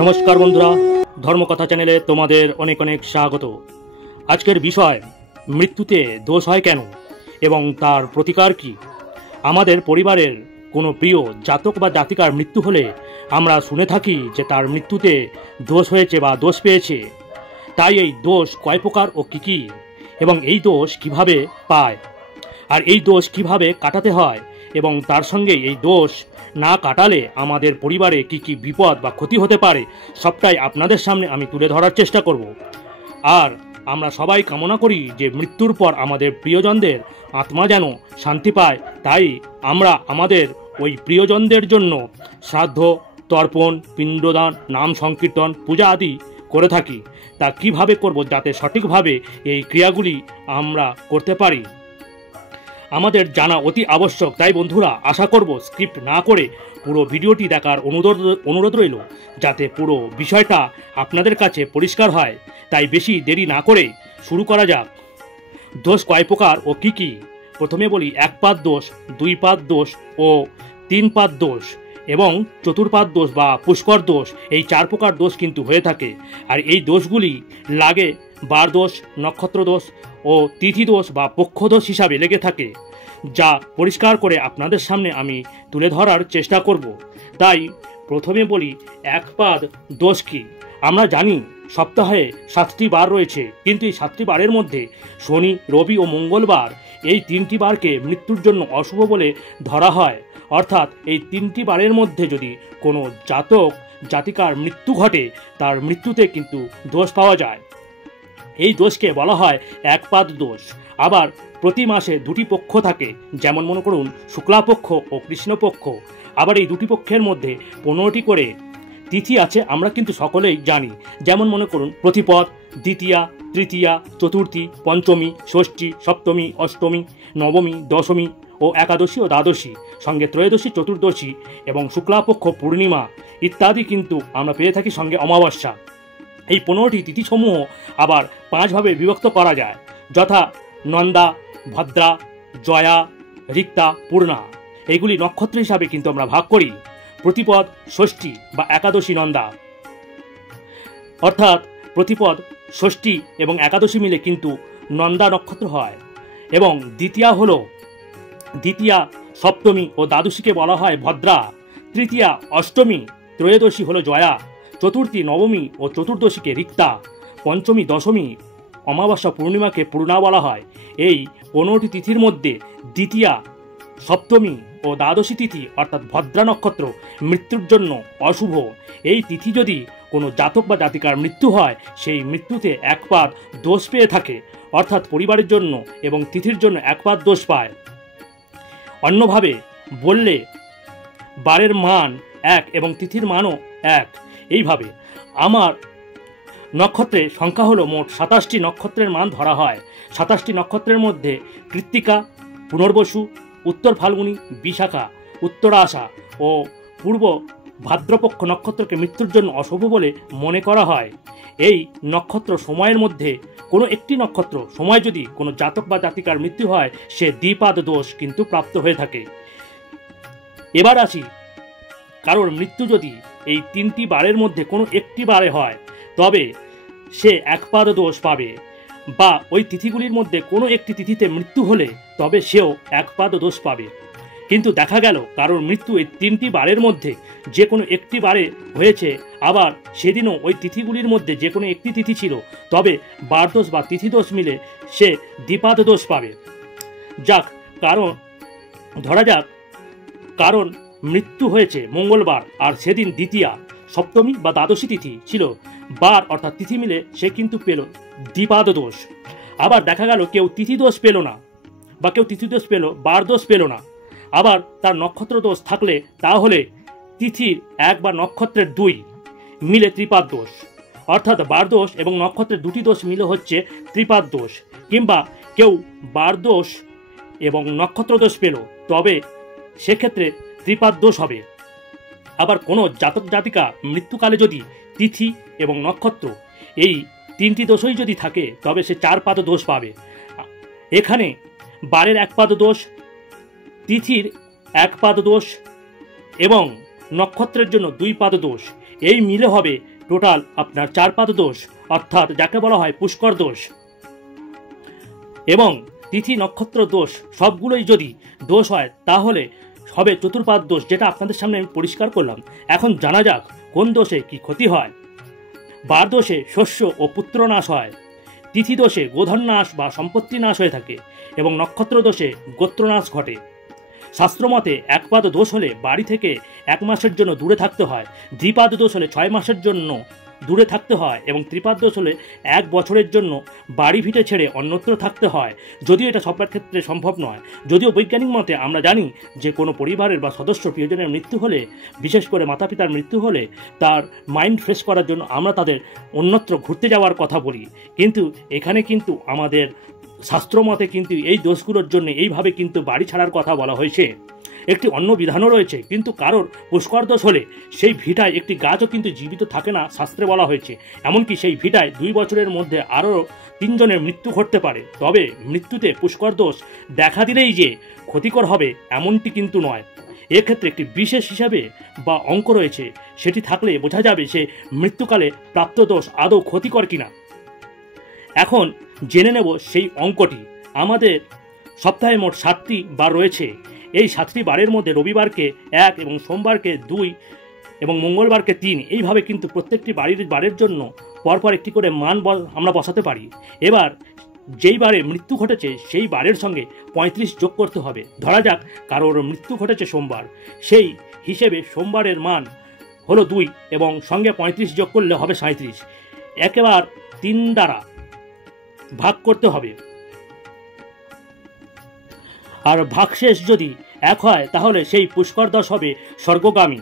নমস্কার বন্ধুরা, ধর্মকথা চ্যানেলে তোমাদের অনেক অনেক স্বাগত। আজকের বিষয় মৃত্যুতে দোষ হয় কেন এবং তার প্রতিকার কি। আমাদের পরিবারের কোনো প্রিয় জাতক বা জাতিকার মৃত্যু হলে আমরা শুনে থাকি যে তার মৃত্যুতে দোষ হয়েছে বা দোষ পেয়েছে। তাই এই দোষ কয় প্রকার ও কী কী এবং এই দোষ কিভাবে পায় আর এই দোষ কিভাবে কাটাতে হয় এবং তার সঙ্গে এই দোষ না কাটালে আমাদের পরিবারে কি কি বিপদ বা ক্ষতি হতে পারে সবটাই আপনাদের সামনে আমি তুলে ধরার চেষ্টা করব। আর আমরা সবাই কামনা করি যে মৃত্যুর পর আমাদের প্রিয়জনদের আত্মা যেন শান্তি পায়, তাই আমরা আমাদের ওই প্রিয়জনদের জন্য শ্রাদ্ধ, তর্পণ, পিণ্ডদান, নাম সংকীর্তন, পূজা আদি করে থাকি। তা কিভাবে করব যাতে সঠিকভাবে এই ক্রিয়াগুলি আমরা করতে পারি আমাদের জানা অতি আবশ্যক। তাই বন্ধুরা, আশা করব স্ক্রিপ্ট না করে পুরো ভিডিওটি দেখার অনুরোধ রইল, যাতে পুরো বিষয়টা আপনাদের কাছে পরিষ্কার হয়। তাই বেশি দেরি না করে শুরু করা যাক। দোষ কয় প্রকার ও কী কী। প্রথমে বলি, এক পাদ দোষ, দুই পাদ দোষ ও তিন পাদ দোষ এবং চতুর্পাদ দোষ বা পুষ্কর দোষ। এই চার প্রকার দোষ কিন্তু হয়ে থাকে। আর এই দোষগুলি লাগে বার দোষ, নক্ষত্র দোষ ও তিথি দোষ বা পক্ষ দোষ হিসাবে লেগে থাকে, যা পরিষ্কার করে আপনাদের সামনে আমি তুলে ধরার চেষ্টা করব। তাই প্রথমে বলি, এক পাদ দোষ কি। আমরা জানি সপ্তাহে 7টি বার রয়েছে, কিন্তু এই 7টি বারের মধ্যে শনি, রবি ও মঙ্গলবার এই 3টি বারকে মৃত্যুর জন্য অশুভ বলে ধরা হয়। অর্থাৎ এই 3টি বারের মধ্যে যদি কোনো জাতক জাতিকার মৃত্যু ঘটে, তার মৃত্যুতে কিন্তু দোষ পাওয়া যায়। এই দোষকে বলা হয় একপাদ দোষ। আবার প্রতি মাসে 2টি পক্ষ থাকে, যেমন মনে করুন শুক্লাপক্ষ ও কৃষ্ণপক্ষ। আবার এই 2টি পক্ষের মধ্যে 15টি করে তিথি আছে, আমরা কিন্তু সকলেই জানি। যেমন মনে করুন প্রতিপদ, দ্বিতীয়া, তৃতীয়া, চতুর্থী, পঞ্চমী, ষষ্ঠী, সপ্তমী, অষ্টমী, নবমী, দশমী ও একাদশী ও দ্বাদশী, সঙ্গে ত্রয়োদশী, চতুর্দশী এবং শুক্লাপক্ষ, পূর্ণিমা ইত্যাদি কিন্তু আমরা পেয়ে থাকি, সঙ্গে অমাবস্যা। এই 15টি তিথিসমূহ আবার 5 ভাবে বিভক্ত করা যায়, যথা নন্দা, ভদ্রা, জয়া, রিক্তা, পূর্ণা। এইগুলি নক্ষত্র হিসাবে কিন্তু আমরা ভাগ করি। প্রতিপদ, ষষ্ঠী বা একাদশী নন্দা, অর্থাৎ প্রতিপদ, ষষ্ঠী এবং একাদশী মিলে কিন্তু নন্দা নক্ষত্র হয়। এবং দ্বিতীয়া, সপ্তমী ও দ্বাদশীকে বলা হয় ভদ্রা। তৃতীয়া, অষ্টমী, ত্রয়োদশী হলো জয়া। চতুর্থী, নবমী ও চতুর্দশীকে রিক্তা। পঞ্চমী, দশমী, অমাবস্যা, পূর্ণিমাকে পূর্ণা বলা হয়। এই 15টি তিথির মধ্যে দ্বিতীয়া, সপ্তমী ও দ্বাদশী তিথি অর্থাৎ ভদ্রা নক্ষত্র মৃত্যুর জন্য অশুভ। এই তিথি যদি কোনো জাতক বা জাতিকার মৃত্যু হয়, সেই মৃত্যুতে একপাদ দোষ পেয়ে থাকে, অর্থাৎ পরিবারের জন্য এবং তিথির জন্য একপাদ দোষ পায়। অন্যভাবে বললে বারের মান 1 এবং তিথির মানও 1। এইভাবে আমার নক্ষত্রের সংখ্যা হলো মোট 27টি নক্ষত্রের মান ধরা হয়। 27টি নক্ষত্রের মধ্যে কৃত্তিকা, পুনর্বসু, উত্তর ফাল্গুনী, বিশাখা, উত্তরাষা ও পূর্ব ভাদ্রপক্ষ নক্ষত্রকে মৃত্যুর জন্য অশুভ বলে মনে করা হয়। এই নক্ষত্র সময়ের মধ্যে কোনো একটি নক্ষত্র সময় যদি কোনো জাতক বা জাতিকার মৃত্যু হয়, সে দ্বিপাদ দোষ কিন্তু প্রাপ্ত হয়ে থাকে। এবার আসি, কারোর মৃত্যু যদি এই 3টি বারের মধ্যে কোনো একটি বারে হয়, তবে সে একপাদ দোষ পাবে, বা ওই তিথিগুলির মধ্যে কোনো একটি তিথিতে মৃত্যু হলে তবে সেও একপাদ দোষ পাবে। কিন্তু দেখা গেল কারোর মৃত্যু এই 3টি বারের মধ্যে যে কোনো একটি বারে হয়েছে, আবার সেদিনও ওই তিথিগুলির মধ্যে যে কোনো একটি তিথি ছিল, তবে বার দোষ বা তিথি দোষ মিলে সে দ্বিপাদ দোষ পাবে। ধরা যাক কারণ মৃত্যু হয়েছে মঙ্গলবার, আর সেদিন দ্বিতীয়া, সপ্তমী বা দ্বাদশী তিথি ছিল, বার অর্থাৎ তিথি মিলে সে কিন্তু পেল দ্বিপাদ দোষ। আবার দেখা গেল কেউ তিথি দোষ পেল না, বা কেউ তিথি দোষ পেল, বার দোষ পেল না। আবার তার নক্ষত্র দোষ থাকলে তাহলে তিথির 1 বা নক্ষত্রের 2 মিলে ত্রিপাদ দোষ, অর্থাৎ বার দোষ এবং নক্ষত্রের 2টি দোষ মিলে হচ্ছে ত্রিপাদ দোষ। কিংবা কেউ বার দোষ এবং নক্ষত্র দোষ পেল, তবে সেক্ষেত্রে ত্রিপাদ দোষ হবে। আবার কোনো জাতক জাতিকা মৃত্যুকালে যদি তিথি এবং নক্ষত্র এই 3টি দোষই যদি থাকে, তবে সে 4 পাদ দোষ পাবে। এখানে বারের 1 পাদ দোষ, তিথির এক পাদ দোষ এবং নক্ষত্রের জন্য 2 পাদ দোষ, এই মিলে হবে টোটাল আপনার 4 পাদ দোষ, অর্থাৎ যাকে বলা হয় পুষ্কর দোষ। এবং তিথি নক্ষত্র দোষ সবগুলোই যদি দোষ হয় তাহলে হবে চতুর্পাদ দোষ, যেটা আপনাদের সামনে আমি পরিষ্কার করলাম। এখন জানা যাক কোন দোষে কি ক্ষতি হয়। বার দোষে শস্য ও পুত্র নাশ হয়, তিথি দোষে গোধন নাশ বা সম্পত্তি নাশ হয়ে থাকে এবং নক্ষত্র দোষে গোত্রনাশ ঘটে। শাস্ত্রমতে একপাদ দোষ হলে বাড়ি থেকে 1 মাসের জন্য দূরে থাকতে হয়, দ্বিপাদ দোষ হলে 6 মাসের জন্য দূরে থাকতে হয় এবং ত্রিপাদ দোষ হলে 1 বছরের জন্য বাড়ি ভিটে ছেড়ে অন্যত্র থাকতে হয়। যদিও এটা সবার ক্ষেত্রে সম্ভব নয়, যদিও বৈজ্ঞানিক মতে আমরা জানি যে কোনো পরিবারের বা সদস্য প্রিয়জনের মৃত্যু হলে, বিশেষ করে মাতা পিতার মৃত্যু হলে তার মাইন্ড ফ্রেশ করার জন্য আমরা তাদের অন্যত্র ঘুরতে যাওয়ার কথা বলি, কিন্তু এখানে কিন্তু আমাদের শাস্ত্রমতে কিন্তু এই দোষগুলোর জন্য এইভাবে কিন্তু বাড়ি ছাড়ার কথা বলা হয়েছে। একটি অন্য বিধানও রয়েছে, কিন্তু কারোর পুষ্কর দোষ হলে সেই ভিটায় একটি গাছও কিন্তু জীবিত থাকে না, শাস্ত্রে বলা হয়েছে। এমনকি সেই ভিটায় 2 বছরের মধ্যে আরও 3 জনের মৃত্যু ঘটতে পারে। তবে মৃত্যুতে পুষ্কর দোষ দেখা দিলেই যে ক্ষতিকর হবে এমনটি কিন্তু নয়। এক্ষেত্রে একটি বিশেষ হিসাবে বা অঙ্ক রয়েছে, সেটি থাকলে বোঝা যাবে সে মৃত্যুকালে প্রাপ্ত দোষ আদৌ ক্ষতিকর কিনা। এখন জেনে নেব সেই অঙ্কটি। আমাদের সপ্তাহে মোট 7টি বার রয়েছে। এই 7টি বারের মধ্যে রবিবারকে 1 এবং সোমবারকে 2 এবং মঙ্গলবারকে 3, এইভাবে কিন্তু প্রত্যেকটি বারের জন্য পরপর একটি করে মান আমরা বসাতে পারি। এবার যেই বারে মৃত্যু ঘটেছে সেই বারের সঙ্গে 35 যোগ করতে হবে। ধরা যাক কারোর মৃত্যু ঘটেছে সোমবার, সেই হিসেবে সোমবারের মান হলো 2 এবং সঙ্গে 35 যোগ করলে হবে 37। একেবার 3 দ্বারা ভাগ করতে হবে, আর ভাগশেষ যদি 1 হয় তাহলে সেই পুষ্কর দোষ হবে স্বর্গগামী,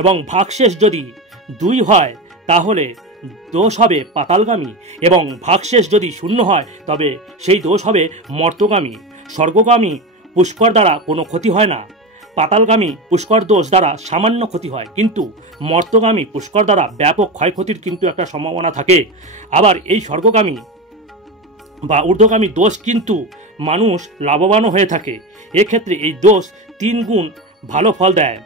এবং ভাগশেষ যদি 2 হয় তাহলে দোষ হবে পাতালগামী, এবং ভাগশেষ যদি 0 হয় তবে সেই দোষ হবে মর্তগামী। স্বর্গগামী পুষ্কর দ্বারা কোনো ক্ষতি হয় না, পাতালগামী পুষ্কর দোষ দ্বারা সামান্য ক্ষতি হয়, কিন্তু মর্তগামী পুষ্কর দ্বারা ব্যাপক ক্ষয়ক্ষতির কিন্তু একটা সম্ভাবনা থাকে। আবার এই স্বর্গগামী বা ঊর্ধ্বগামী দোষ কিন্তু মানুষ লাভবানও হয়ে থাকে। এক্ষেত্রে এই দোষ 3 গুণ ভালো ফল দেয়।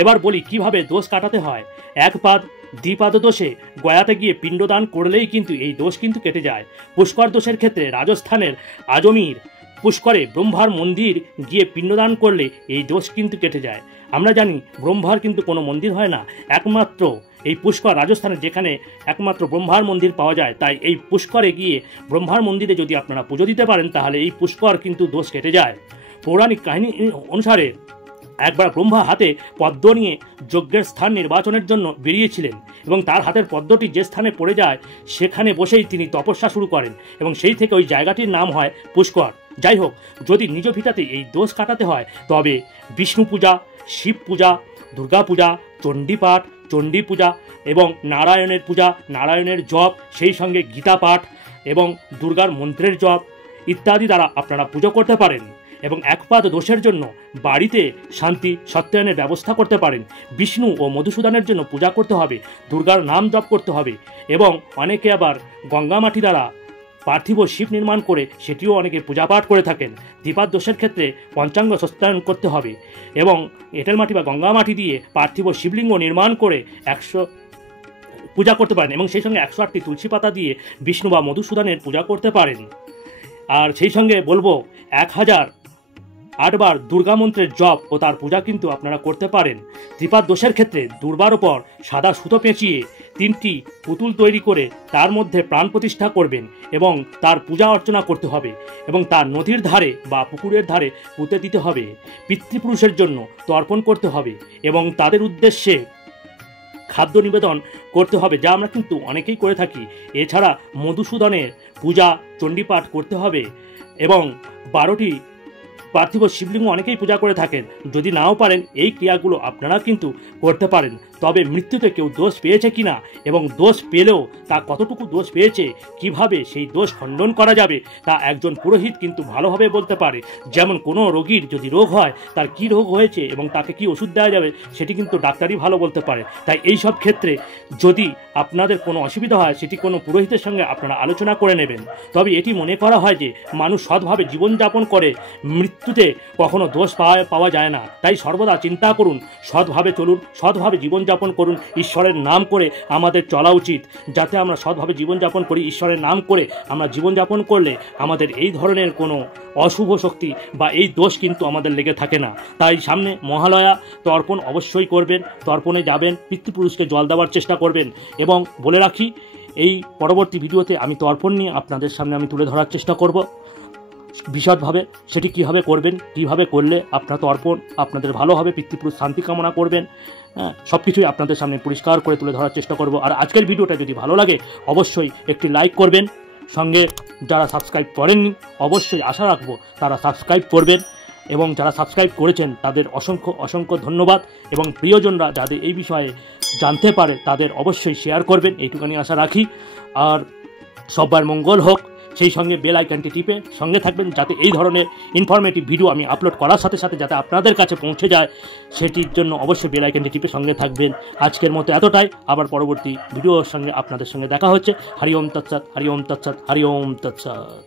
এবার বলি কিভাবে দোষ কাটাতে হয়। 1 পাদ দ্বিপাদ দোষে গয়াতে গিয়ে পিণ্ডদান করলেই কিন্তু এই দোষ কিন্তু কেটে যায়। পুষ্কর দোষের ক্ষেত্রে রাজস্থানের আজমির পুষ্করে ব্রহ্মার মন্দির গিয়ে পিণ্ডদান করলে এই দোষ কিন্তু কেটে যায়। আমরা জানি ব্রহ্মার কিন্তু কোনো মন্দির হয় না, একমাত্র এই পুষ্কর রাজস্থানে যেখানে একমাত্র ব্রহ্মার মন্দির পাওয়া যায়, তাই এই পুষ্করে গিয়ে ব্রহ্মার মন্দিরে যদি আপনারা পুজো দিতে পারেন তাহলে এই পুষ্কর কিন্তু দোষ কেটে যায়। পৌরাণিক কাহিনী অনুসারে একবার ব্রহ্মা হাতে পদ্ম নিয়ে যজ্ঞের স্থান নির্বাচনের জন্য বেরিয়েছিলেন এবং তার হাতের পদ্মটি যে স্থানে পড়ে যায় সেখানে বসেই তিনি তপস্যা শুরু করেন এবং সেই থেকে ওই জায়গাটির নাম হয় পুষ্কর। যাই হোক, যদি নিজ ভিটাতে এই দোষ কাটাতে হয় তবে বিষ্ণু পূজা, শিব পূজা, দুর্গা পূজা, চণ্ডীপাঠ, চণ্ডী পূজা এবং নারায়ণের পূজা, নারায়ণের জপ, সেই সঙ্গে গীতা পাঠ এবং দুর্গার মন্ত্রের জপ ইত্যাদি দ্বারা আপনারা পুজো করতে পারেন এবং 1 পাদ দোষের জন্য বাড়িতে শান্তি সত্যায়নের ব্যবস্থা করতে পারেন। বিষ্ণু ও মধুসূদনের জন্য পূজা করতে হবে, দুর্গার নাম জপ করতে হবে এবং অনেকে আবার গঙ্গা মাটি দ্বারা পার্থিব শিব নির্মাণ করে সেটিও অনেকে পূজা পাঠ করে থাকেন। দ্বিপাদ দোষের ক্ষেত্রে পঞ্চাঙ্গ সত্যায়ন করতে হবে এবং এঁটেল মাটি বা গঙ্গা মাটি দিয়ে পার্থিব শিবলিঙ্গ নির্মাণ করে 100 পূজা করতে পারেন এবং সেই সঙ্গে 108টি তুলসী পাতা দিয়ে বিষ্ণু বা মধুসূদনের পূজা করতে পারেন। আর সেই সঙ্গে বলবো 1008 বার দুর্গা মন্ত্রের জপ ও তার পূজা কিন্তু আপনারা করতে পারেন। ত্রিপাদ দোষের ক্ষেত্রে দুর্বার উপর সাদা সুতো পেঁচিয়ে 3টি পুতুল তৈরি করে তার মধ্যে প্রাণ প্রতিষ্ঠা করবেন এবং তার পূজা অর্চনা করতে হবে এবং তার নদীর ধারে বা পুকুরের ধারে পুঁতে দিতে হবে। পিতৃপুরুষের জন্য তর্পণ করতে হবে এবং তাদের উদ্দেশ্যে খাদ্য নিবেদন করতে হবে, যা আমরা কিন্তু অনেকেই করে থাকি। এছাড়া মধুসূদনের পূজা, চণ্ডীপাঠ করতে হবে এবং 12টি পার্থিব শিবলিঙ্গ অনেকেই পূজা করে থাকেন। যদি নাও পারেন এই ক্রিয়াগুলো আপনারা কিন্তু করতে পারেন। তবে মৃত্যুতে কেউ দোষ পেয়েছে কিনা এবং দোষ পেলেও তা কতটুকু দোষ পেয়েছে, কিভাবে সেই দোষ খণ্ডন করা যাবে তা একজন পুরোহিত কিন্তু ভালোভাবে বলতে পারে। যেমন কোনো রোগীর যদি রোগ হয় তার কি রোগ হয়েছে এবং তাকে কি ওষুধ দেওয়া যাবে সেটি কিন্তু ডাক্তারই ভালো বলতে পারে। তাই এই সব ক্ষেত্রে যদি আপনাদের কোনো অসুবিধা হয় সেটি কোনো পুরোহিতের সঙ্গে আপনারা আলোচনা করে নেবেন। তবে এটি মনে করা হয় যে মানুষ সৎভাবে জীবনযাপন করে মৃত্যুতে কখনো দোষ পাওয়া যায় না। তাই সর্বদা চিন্তা করুন, সৎভাবে চলুন, সৎভাবে জীবনযাপন করুন। ঈশ্বরের নাম করে আমাদের চলা উচিত, যাতে আমরা সৎভাবে জীবনযাপন করি। ঈশ্বরের নাম করে আমরা জীবনযাপন করলে আমাদের এই ধরনের কোনো অশুভ শক্তি বা এই দোষ কিন্তু আমাদের লেগে থাকে না। তাই সামনে মহালয়া, তর্পণ অবশ্যই করবেন, তর্পণে যাবেন, পিতৃপুরুষকে জল দেওয়ার চেষ্টা করবেন। এবং বলে রাখি, এই পরবর্তী ভিডিওতে আমি তর্পণ নিয়ে আপনাদের সামনে আমি তুলে ধরার চেষ্টা করব বিশদভাবে। সেটি কীভাবে করবেন, কীভাবে করলে আপনার তর্পণ আপনাদের ভালো হবে, পিতৃপুরুষ শান্তি কামনা করবেন, সব কিছুই আপনাদের সামনে পরিষ্কার করে তুলে ধরার চেষ্টা করব। আর আজকের ভিডিওটা যদি ভালো লাগে অবশ্যই একটি লাইক করবেন, সঙ্গে যারা সাবস্ক্রাইব করেননি অবশ্যই আশা রাখবো তারা সাবস্ক্রাইব করবেন, এবং যারা সাবস্ক্রাইব করেছেন তাদের অসংখ্য অসংখ্য ধন্যবাদ। এবং প্রিয়জনরা যাদের এই বিষয়ে জানতে পারে তাদের অবশ্যই শেয়ার করবেন, এইটুখানি আশা রাখি। আর সবার মঙ্গল হোক, সেই সঙ্গে বেল আইকনটি টিপে সঙ্গে থাকবেন, যাতে এই ধরনের ইনফরমেটিভ ভিডিও আমি আপলোড করার সাথে সাথে যাতে আপনাদের কাছে পৌঁছে যায়, সেটির জন্য অবশ্যই বেল আইকনটি টিপে সঙ্গে থাকবেন। আজকের মতো এতটাই, আবার পরবর্তী ভিডিওর সঙ্গে আপনাদের সঙ্গে দেখা হচ্ছে। হরি ওম তৎসৎ, হরি ওম তৎসৎ, হরি ওম তৎসৎ।